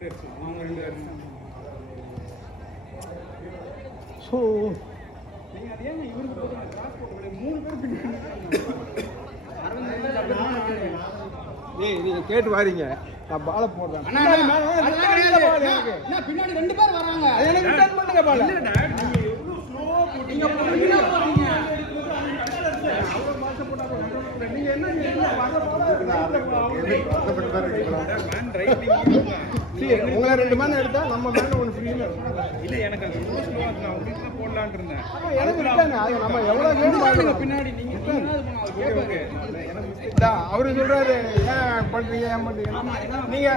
So நீங்கள் அது ஏங்க இவருக்கு போதுங்க கிராஸ் போட்டு 3 பேர் பின்னாடி நீங்கள் கேட்டு வாரீங்க நான் பாலை போடுறேன் பின்னாடி 2 பேர் வராங்க எனக்கு ரிட்டர்ன் பண்ணுங்க பால் நீங்கள் நீங்க என்ன உங்களை 2 மேன் எடுத்தா நம்ம மேன் 1 ஃப்ரீ இல்ல எனக்கு அது ரொம்ப ஸ்லோவா இருக்கு நான் உங்களுக்கு போடலாம்னு இருந்தேன் எனக்கு ரிட்டர்ன் அது நம்ம எவ்வளவு கேம் பாக்குறோம் பின்னாடி நீங்க ஓகே அவரு சொல்றாரு ஏன் பண்றீங்க ஏன் பண்றீங்க நீங்க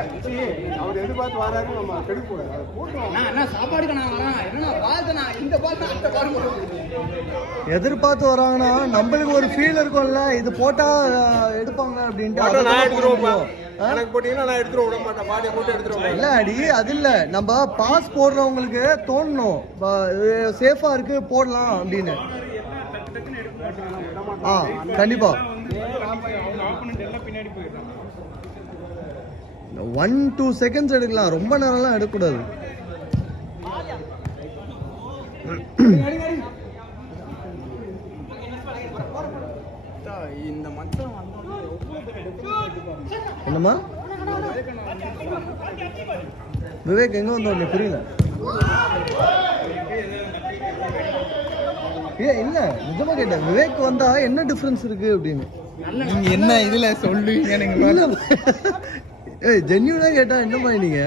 அவர் எதிர்பார்த்து வராரு நம்ம கெடுக்க கூடாது அதை போட்டுருவோம் என்ன சாப்பாடுக்கு நான் வரேன் என்ன பாத்து நான் இந்த பாத்து அந்த பாருங்க எதிர்பார்த்து வராங்கன்னா நம்மளுக்கு ஒரு ஃபீல் இருக்கும்ல இது போட்டா எடுப்பாங்க அப்படின்ட்டு நான் எடுத்துருவோம் எனக்கு போட்டீங்கன்னா நான் எடுத்துருவோம் விட மாட்டேன் பாதியை போட்டு எடுத்துருவோம் இல்ல அடி அது இல்ல நம்ம பாஸ் போடுறவங்களுக்கு தோணணும் சேஃபா இருக்கு போடலாம் அப்படின்னு கண்டிப்பா 1-2 செகண்ட்ஸ் எடுக்கலாம் ரொம்ப நேரம்லாம் எடுக்கக்கூடாது இந்த மச்சம் என்னம்மா விவேக் எங்க வந்தோம் புரியல இல்ல நிஜமா கேட்டேன் விவேக் வந்தா என்ன டிஃபரன்ஸ் இருக்கு அப்படின்னு நீங்க என்ன இதுல சொல்லுவீங்க ஜென்யூனா கேட்டா என்ன பாய் நீங்க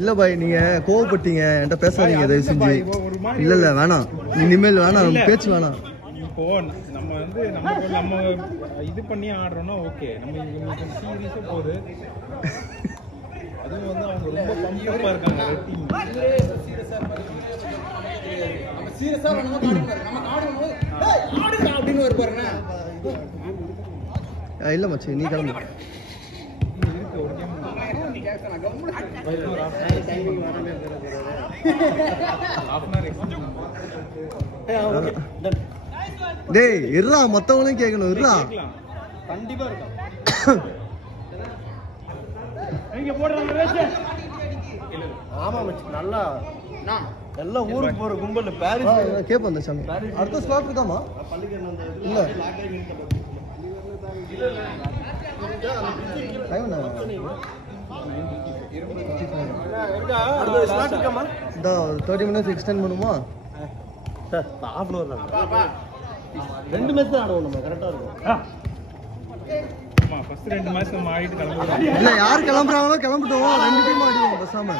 இல்ல பாய் நீங்க கோவப்பட்டீங்க என்கிட்ட பேசாதீங்க தயவு செஞ்சு இல்ல இல்ல வேணாம் இனிமேல் வேணாம் பேச்சு வேணாம் இப்போ நம்ம வந்து நம்ம இது பண்ணி ஆடுறோம்னா ஓகே நம்ம சீரியஸா போகுது அதுவும் வந்து அவங்க ரொம்ப பம்பப்பா இருக்காங்க ரெட்டிங் நம்ம சீரியஸா பண்ணனும் நம்ம ஆடுறோம் ஆடுடா அப்படினு வருவாருங்க இல்ல மச்சி நீ கிளம்பு ஒரு கேம் நீ கேட்கற கம்முனு டேய் இருடா மத்தவங்களையும் கேட்கணும் இருடா கண்டிப்பா இருக்கும் நீங்க போடுறாங்க ரேஷ் ஆமா மச்சி நல்லா எல்லாம் ஊருக்கு போற கும்பல் பாரிஸ் கேப்ப அந்த சாமி அடுத்த ஸ்லாட் இருக்காமா இல்ல ஐவனா அடுத்த ஸ்லாட் இருக்காமா இந்த 30 மினிட்ஸ் எக்ஸ்டெண்ட் பண்ணுமா sir half an hour 2 match தான் ஆடுவோம் நம்ம கரெக்டா இருக்கும் ஆமா ஃபர்ஸ்ட் 2 மேட்ச் நம்ம ஆடிட்டு கிளம்புறோம் இல்ல யார் கிளம்பறாங்களோ கிளம்பட்டும் 2 டீம் ஆடுவோம் பசாம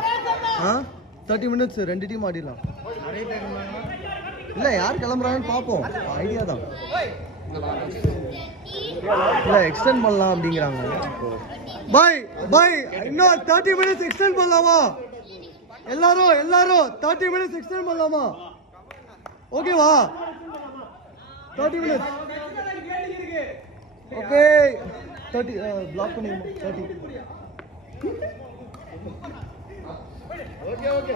30 மினிட்ஸ் 2 டீம் ஆடிடலாம் இல்ல யார் கிளம்பறாங்கன்னு பாப்போம் ஐடியா தான் இல்ல எக்ஸ்டெண்ட் பண்ணலாம் அப்படிங்கறாங்க பை இன்னும் 30 மினிட்ஸ் எக்ஸ்டெண்ட் பண்ணலாமா எல்லாரும் 30 மினிட்ஸ் எக்ஸ்டெண்ட் பண்ணலாமா ஓகேவா 30 மினிட்ஸ் ஓகே 30 பிளாக் பண்ணிடுமா 30 ஓகே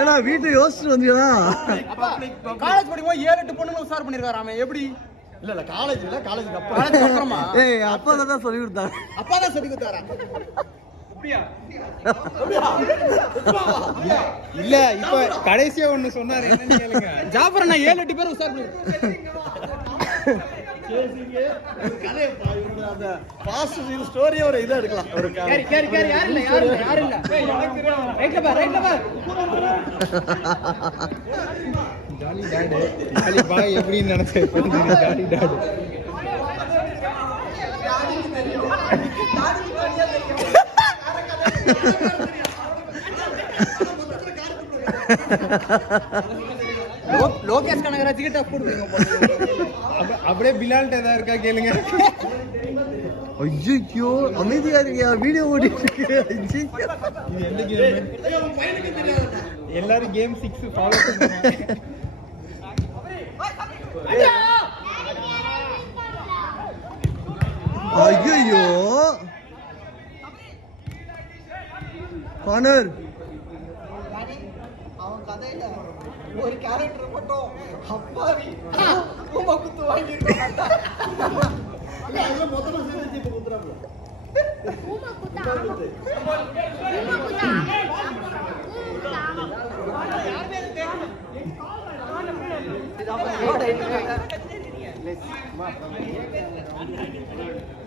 ஏன்னா வீட்டு யோசிச்சுட்டு வந்தீங்களா காலேஜ் படிக்கும்போது 7-8 பொண்ணுங்க உசார் பண்ணிருக்காரு அவன் எப்படி இல்ல காலேஜுக்கு அப்புறமா ஏய் அப்பா தான் சொல்லி கொடுத்தாங்க அப்பா தான் சொல்லி கொடுத்தாரா இல்ல இப்ப கடைசியா ஒண்ணு சொன்னாரு என்னன்னு கேளுங்க ஜாஃபர் நான் 7-8 பேர் உசார் பண்ணிருக்கேன் ஸ்டோரியே ஒரு இதா எடுக்கலாம் ஒரு யாரு இல்ல ரைட்ல பா ஜாலி டாட் ஜாலி பாய் எப்படி நினைச்சேன் ஜாலி டாட் லோகேஷ் கனகராஜுக்கு டஃப் கொடுப்பீங்க அப்படியே பிலால்ட்ட ஏதாவது இருக்கா கேளுங்க ஐயோ அமைதியா இருக்கியா வீடியோ ஓடிட்டு இருக்கு இது எந்த கேம் எல்லாரும் கேம் 6 ஃபாலோ பண்ணுங்க ஐயோ கார்னர் அவன் கதையில ஒரு கேரக்டர் மட்டும் அப்பாவி பூமா குத்து வாங்கிருக்கோம். மொத்தமா சேர்த்து இப்ப குத்துறாங்க. பூமா குத்தா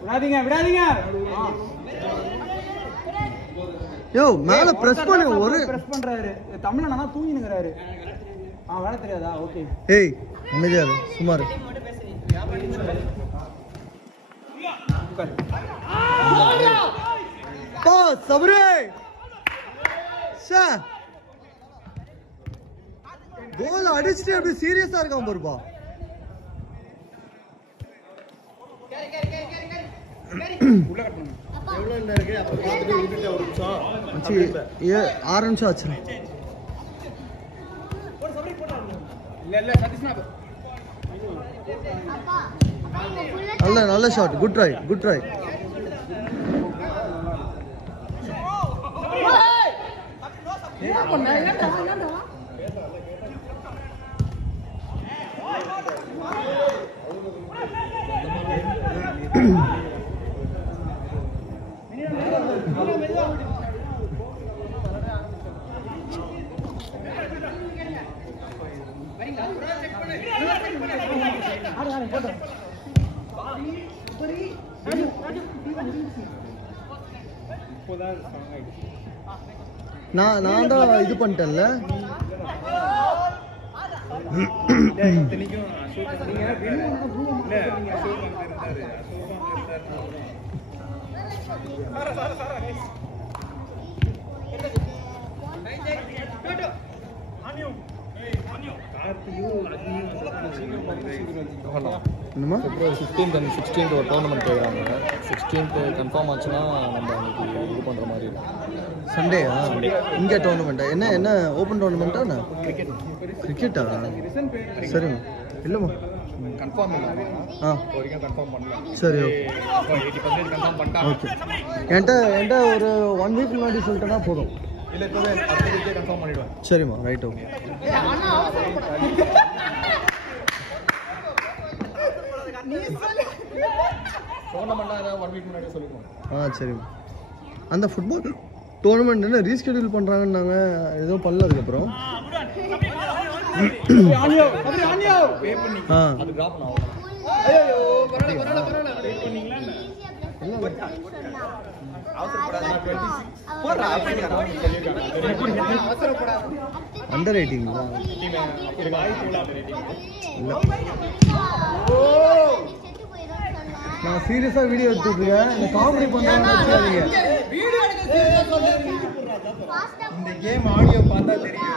விடாதீங்க. யோ மேல பிரஸ் பண்ணு. ஒரு பிரஸ் பண்றாரு. தமிழனா தூங்கினுங்கறாரு. வேலை தெரியாதா? ஓகே. ஏய் அமைதியா இரு. சுமார். பா சபரே. சா. கோல் அடிச்சிட்டு அப்படியே சீரியஸா இருக்கான் பாருப்பா. எவ்வளவு நேரம் இருக்கு? அப்ப பாத்துட்டு விட்டுட்டு ஒரு நிமிஷம். 6 நிமிஷம் ஆச்சு. இல்ல சதீஷ்னா நல்ல ஷாட். Good try. நான் தான் இது பண்ணிட்டேன்ல. என்னமா February 15th and 16th ஒரு டோர்னமெண்ட் போயிடுறாங்க. 16th கன்ஃபார்ம் ஆச்சுன்னா நம்ம அன்னைக்கு இது பண்ணுற மாதிரி இருக்கும். சண்டேயா? இங்கே டோர்னமெண்ட்டா? என்ன ஓப்பன் டோர்னமெண்ட்டா? கிரிக்கெட்டா? சரிம்மா. இல்லைம்மா கன்ஃபார்ம் இல்லை. வரைக்கும் கன்ஃபார்ம் பண்ணல. சரி ஓகே. 80% கன்ஃபார்ம் பண்ணிட்டாங்க. ஓகே. என்கிட்ட ஒரு 1 வீக் முன்னாடி சொல்லிட்டேன்னா போதும். இல்லை இப்போவே அடுத்த வீக்கே கன்ஃபார்ம் பண்ணிடுவேன். சரிம்மா ரைட் ஓகே. டோர்னமெண்ட்டாக ஏதாவது 1 வீக் முன்னாடியே சொல்லிடுவோம். சரிம்மா. அந்த ஃபுட்பால் டோர்னமெண்ட் என்ன ரீஸ்கெடியூல் பண்ணுறாங்கன்னாங்க. எதுவும் பண்ணல அதுக்கப்புறம். அது ட்ராப் நான் அண்டர் 18 நான் சீரியஸா வீடியோ எடுத்துட்டு இருக்கேன். இந்த காமெடி பண்றாங்க. இந்த கேம் ஆடியோ பார்த்தா தெரியும்.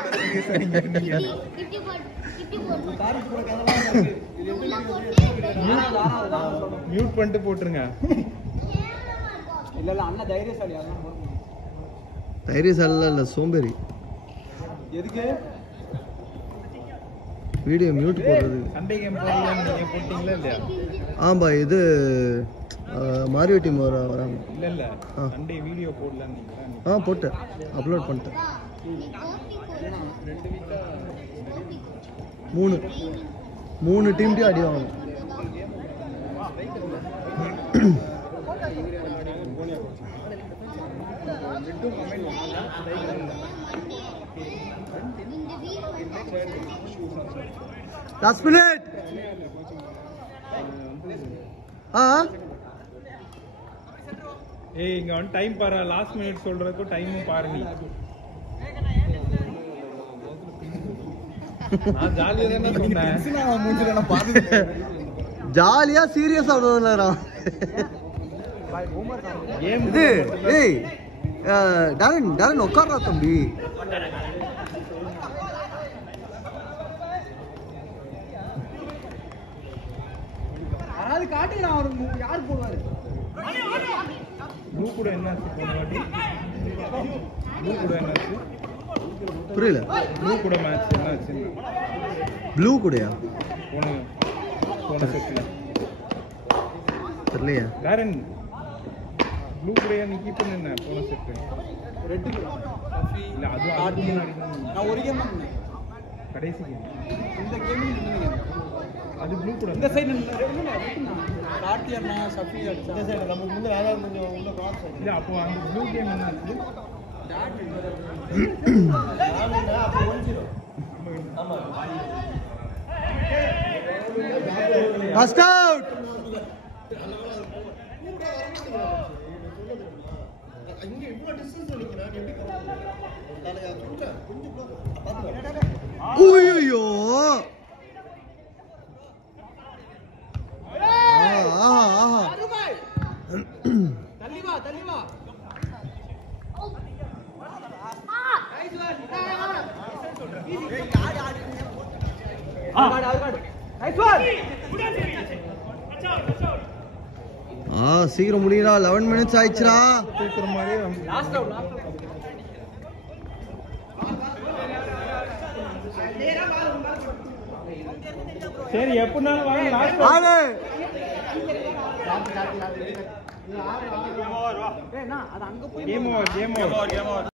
மியூட் பண்ணிட்டு போட்டுருங்க. இல்ல அண்ணன் தைரியசாலி. தைரியசாலி இல்ல சோம்பேறி. எதுக்கு வீடியோ மியூட் போடுறது? சண்டே கேம் போடலாம் நீங்க போட்டீங்களா இல்லையா? ஆம்பா இது மாரியோ டீம் வராங்க. இல்ல சண்டே வீடியோ போடலாம் நீங்க? போட்டேன். அப்லோட் பண்ணிட்டேன். 3 டீம்டையும் அடி வாங்கணும். Last minute. ஏய் இங்க வந்து டைம் பாரு. லாஸ்ட் மினிட் சொல்றதுக்கு டைமும் பாரு நீ. நான் ஜாலியா தான சொன்னேன். நான் மூஞ்சில நான் பாத்து ஜாலியா சீரியஸா வரலடா. இது ஏய் டாரன் உட்கார்றா தம்பி. யாராவது காட்டுங்க. நான் ஒரு யார் போடுவாரு? ப்ளூ கூட என்னாச்சு போன வாட்டி? ப்ளூ கூட என்னாச்சு? புரியல. ப்ளூ கூட மேட்ச் என்னாச்சு? ப்ளூ கூடயா? போன செட்ல தெரியலையா? டாரன் ப்ளூ கூட நீ கீப் பண்ணு. போன செட் ரெட் இல்ல அது ஆர்டி நான் ஒரு கேம் தான் கடைசி கேம் இந்த கேம் அது ப்ளூ கூட இந்த சைடு கார்த்தியர்னா சஃபி அடிச்சா இந்த சைடு நமக்கு முன்ன வேற கொஞ்சம் உள்ள கிராஸ் இல்ல அப்போ அந்த ப்ளூ கேம் என்ன ஆச்சு அப்போ 1-0 ஆமா ஃபர்ஸ்ட் அவுட் இங்க இவ்வளவு டிஸ்டன்ஸ் நிக்கறான் எப்படி தலையா கொஞ்சம் பாத்து ஓய்யோ தள்ளி வா சீக்கிரம் முடியடா 11 மினிட்ஸ் ஆயிடுச்சுடா தூக்குற மாதிரி லாஸ்ட் அவுட் சரி எப்பனாலும் வாங்க லாஸ்ட் ஆளு கேம் ஓவர்